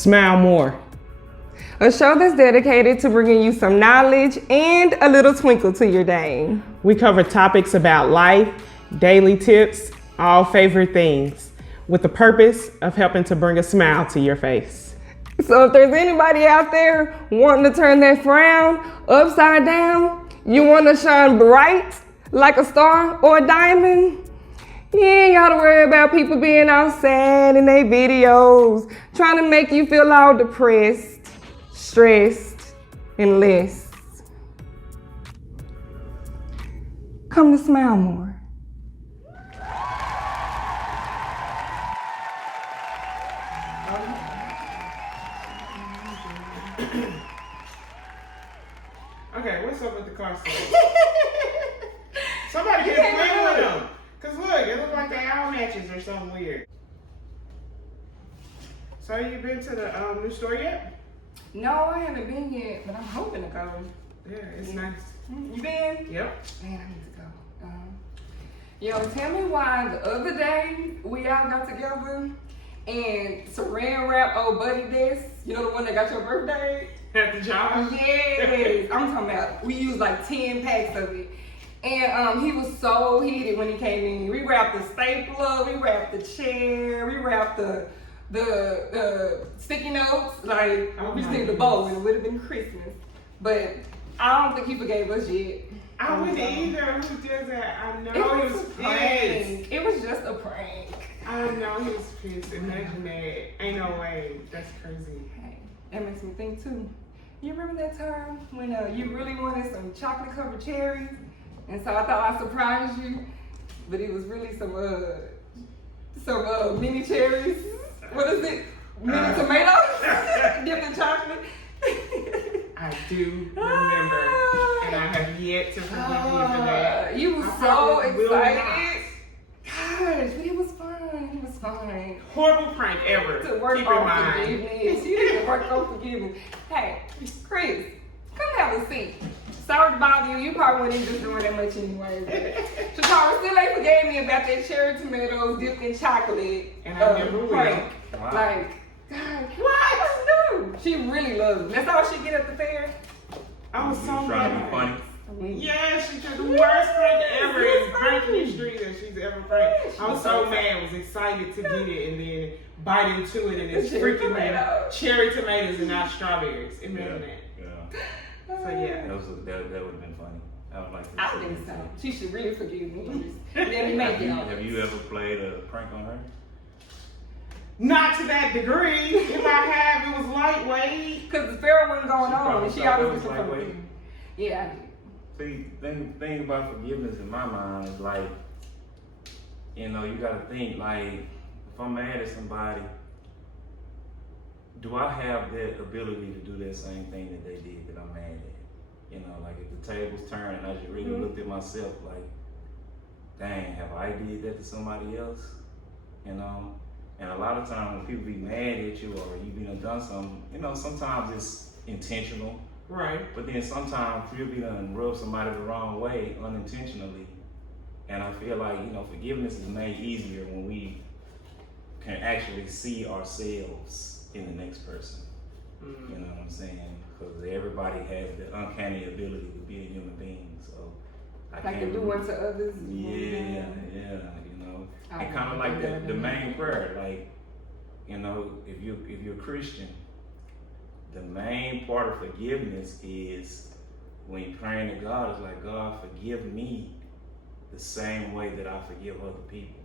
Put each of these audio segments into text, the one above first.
Smile More. A show that's dedicated to bringing you some knowledge and a little twinkle to your day. We cover topics about life, daily tips, all favorite things, with the purpose of helping to bring a smile to your face. So if there's anybody out there wanting to turn that frown upside down, you want to shine bright like a star or a diamond, you ain't gotta worry about people being all sad in their videos, trying to make you feel all depressed, stressed, and less. Come to Smile More. Okay, what's up with the car seat? Somebody get playing with them. Cause look, it looks like the owl matches or something weird. So you been to the new store yet? No, I haven't been yet, but I'm hoping to go. Yeah, it's nice. You been? Yep. Man, I need to go. Yo, tell me why the other day we all got together and saran wrap old buddy desk, you know the one that got your birthday? At the job? Yes. I'm talking about, we used like 10 packs of it. And he was so heated when he came in. We wrapped the stapler, we wrapped the chair, we wrapped the sticky notes. Like, we just needed the bowl and it would have been Christmas. But I don't think he forgave us yet. I wouldn't either. Who does that? I know It he was was a prank. pissed. It was just a prank. I know he was pissed. Imagine that. Ain't no way. That's crazy. Hey, that makes me think too. You remember that time when you really wanted some chocolate covered cherries? And so I thought I'd surprise you, but it was really some mini cherries. What is it? Mini tomatoes dipped in chocolate. I do remember, and I have yet to forgive you for that. You were so excited. Gosh, but it was fun. It was fun. Horrible prank ever. To work Keep in on mind. forgiveness. You need to work on forgiveness. Hey, Chris, come have a seat. Sorry to bother you. You probably wasn't just doing that much anyway. Shakara still ain't forgave me about that cherry tomatoes dipped in chocolate. And I never will. Prank. Wow. Like, God, what? No. She really loves me. That's all she get at the fair. I was so trying to mad. be funny. Yeah, she did the worst prank ever in pranking history that she's ever pranked. I was so mad, was excited to get it, and then bite into it, and it's freaking cherry tomatoes and not strawberries. Imagine that. Yeah. So yeah. That would have been funny. I would like to I think so. She should really forgive me. Let me make it. Have you ever played a prank on her? Not to that degree. If I have, it was lightweight. Because the fair wasn't going on, and she always was was like, lightweight. yeah, I did. See, thing about forgiveness in my mind is like, you know, you gotta think like, if I'm mad at somebody, do I have that ability to do that same thing that they did that I'm mad at? You know, like if the tables turned and I just really looked at myself like, dang, have I did that to somebody else? You know? And a lot of times when people be mad at you or you done something, you know, sometimes it's intentional. Right. But then sometimes you'll be done rub somebody the wrong way unintentionally. And I feel like, you know, forgiveness is made easier when we can actually see ourselves in the next person. You know what I'm saying? Because everybody has the uncanny ability to be a human being. So I Like can't to do unto others. Yeah, you know. And kind of like the main prayer, like, you know, if you're a Christian, the main part of forgiveness is when you're praying to God, it's like, God, forgive me the same way that I forgive other people.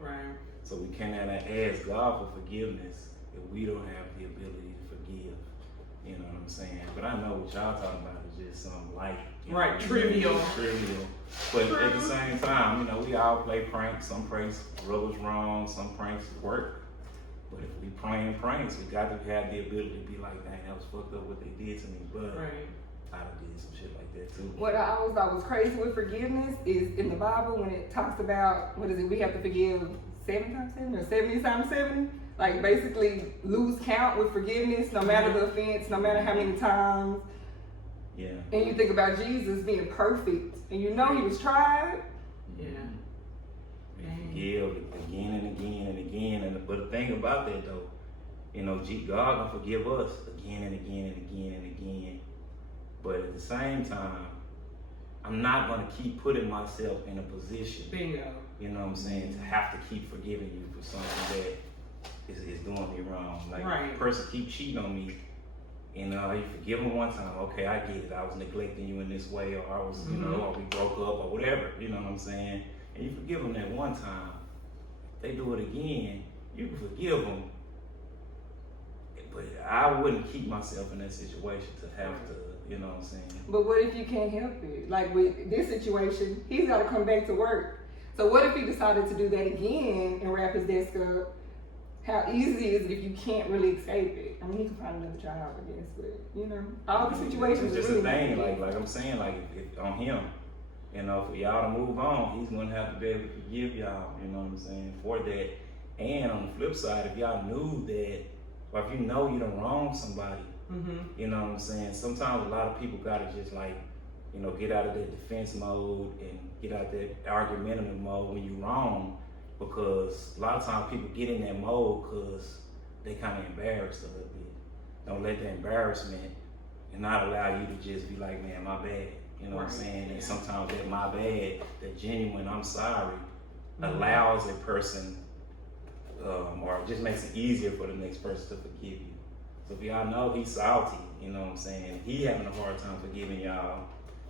Right. So we cannot ask God for forgiveness if we don't have the ability to forgive. You know what I'm saying? But I know what y'all talking about is just some light. Right, trivial. Trivial. But at the same time, you know, we all play pranks. Some pranks rub us wrong, some pranks work. But if we playing pranks, we got to have the ability to be like, dang, that was fucked up what they did to me. But I done did some shit like that too. What I always thought was crazy with forgiveness is in the Bible when it talks about, what is it, we have to forgive 7 times 7 or 70 times 70? Like basically lose count with forgiveness, no matter the offense, no matter how many times. Yeah. And you think about Jesus being perfect, and you know he was tried. Yeah. Forgive again and again and again. But the thing about that though, You know, God gonna forgive us again and again and again and again. But at the same time, I'm not gonna keep putting myself in a position, Bingo. you know what I'm saying, to have to keep forgiving you for something that is doing me wrong. Like, Right. the person keep cheating on me, you know, you forgive them one time, okay, I get it, I was neglecting you in this way, or I was, you know, or we broke up, or whatever, you know what I'm saying, and you forgive them that one time. If they do it again, you can forgive them, but I wouldn't keep myself in that situation to have to, you know what I'm saying. But what if you can't help it? Like with this situation, he's got to come back to work. So what if he decided to do that again and wrap his desk up? How easy is it if you can't really escape it? I mean, he can find another job, I guess, but you know, all the situations. It's just are a really thing, like I'm saying, like if on him, you know, for y'all to move on, he's gonna have to be able to forgive y'all, you know what I'm saying, for that. And on the flip side, if y'all knew that, or if you know you done wronged somebody, you know what I'm saying, sometimes a lot of people gotta just like, you know, get out of that defense mode and get out that argumentative mode when you wrong, because a lot of times people get in that mode because they kind of embarrassed a little bit. Don't let the embarrassment and not allow you to just be like, man, my bad. You know what I'm saying? And sometimes that my bad, that genuine I'm sorry, allows a person, or just makes it easier for the next person to forgive you. So if y'all know he's salty, you know what I'm saying, he having a hard time forgiving y'all,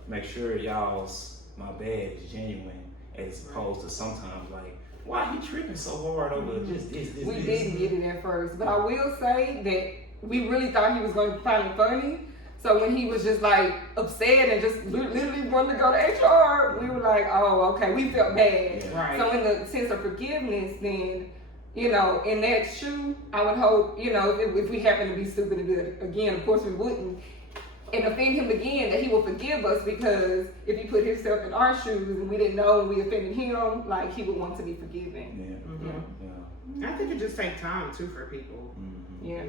make sure y'all's my bad is genuine, as opposed to sometimes like, why he tripping so hard over just this. We didn't get it at first, but I will say that we really thought he was going to find it funny. So when he was just like upset and just literally wanted to go to HR, we were like, oh, okay, we felt bad. Yeah. Right. So in the sense of forgiveness, then, you know, in that shoe, I would hope, you know, if we happen to be stupid and do it again, of course we wouldn't, and offend him again, that he will forgive us, because if he put himself in our shoes and we didn't know and we offended him, like, he would want to be forgiven. Yeah. I think it just takes time too for people. Yeah.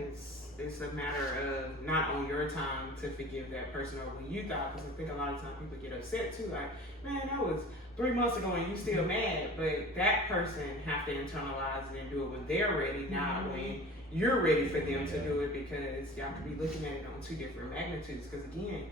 It's a matter of not on your time to forgive that person or when you thought, because I think a lot of times people get upset too, like, man, that was 3 months ago and you still mad, but that person have to internalize it and do it when they're ready, not when you're ready for them to do it, because y'all could be looking at it on 2 different magnitudes. Because again,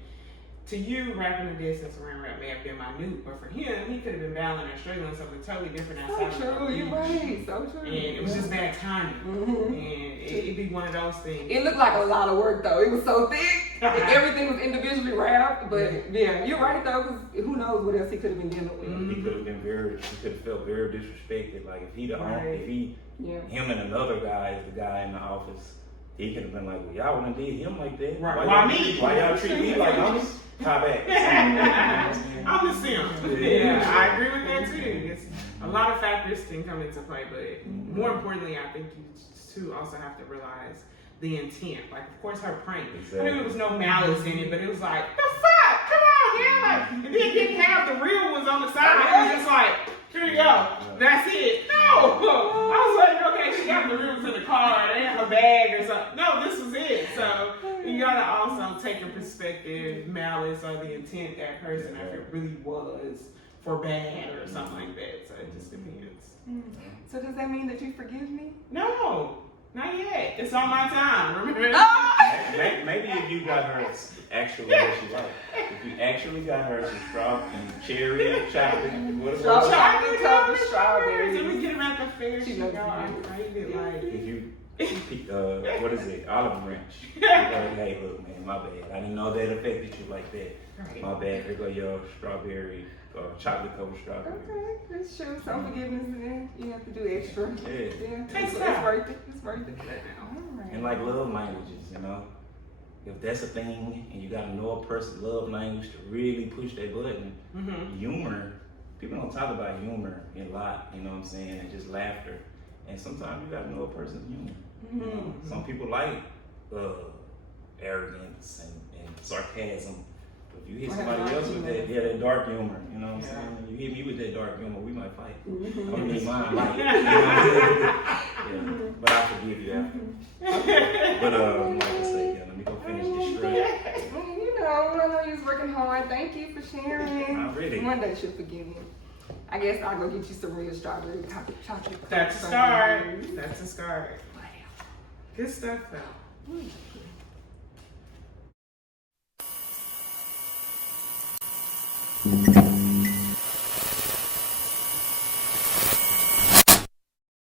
to you, rapping the distance around rap may have been minute, but for him, he could have been battling and struggling something totally different outside So of true, you're right, so true. And it was just bad timing. And it'd be one of those things. It looked like a lot of work though. It was so thick. Everything was individually wrapped. But yeah, you're right though, because who knows what else he could have been dealing with. He could have been he could have felt very disrespected. Like if him and another guy is the guy in the office, he could have been like, well, y'all wouldn't did him like that. Right. Why me? Why y'all treat me like I'm I'm the simp. Yeah, I agree with that too. It's a lot of factors can come into play, but more importantly, I think you too also have to realize the intent. Like, of course, her prank. Exactly. I knew there was no malice in it, but it was like, the fuck? Come on, man. Like, and then it didn't have the real ones on the side. It was just like, here you go. That's it. No. I was like, okay, she got the real ones in the car. They have a bag or something. No, this is it. So you gotta also take a perspective, malice, or the intent that person, if it really was for bad or something like that. So it just depends. So does that mean that you forgive me? No, not yet. It's on my time. Remember? Maybe if you got her actually what she like. If you actually got her some strawberry, cherry, chocolate, what is it? Chocolate covered strawberries. Did we get them at the fair? She She loves go, I crave it like. If you what is it? Olive branch. You go, hey, look, man, my bad. I didn't know that affected you like that. Right. My bad. Here go your strawberry, chocolate covered strawberry. Okay, that's true. Some forgiveness, and then you have to do extra. Yeah. It's worth it. It's worth it. All right. And like love languages, you know, if that's a thing and you gotta know a person's love language to really push that button, humor, people don't talk about humor a lot, you know what I'm saying, and just laughter. And sometimes you gotta know a person's humor. You know? Some people like arrogance and sarcasm. If you hit somebody else with that, that dark humor, you know what I'm saying? You hit me with that dark humor, we might fight. I'm gonna need mine light, you know what I'm saying? But I forgive you after. But like I say, let me go finish this straight. You know, I know you was working hard. Thank you for sharing. Not really. One day she'll forgive me. I guess I'll go get you some real strawberry chocolate. That's a start. That's a start. Good stuff, though.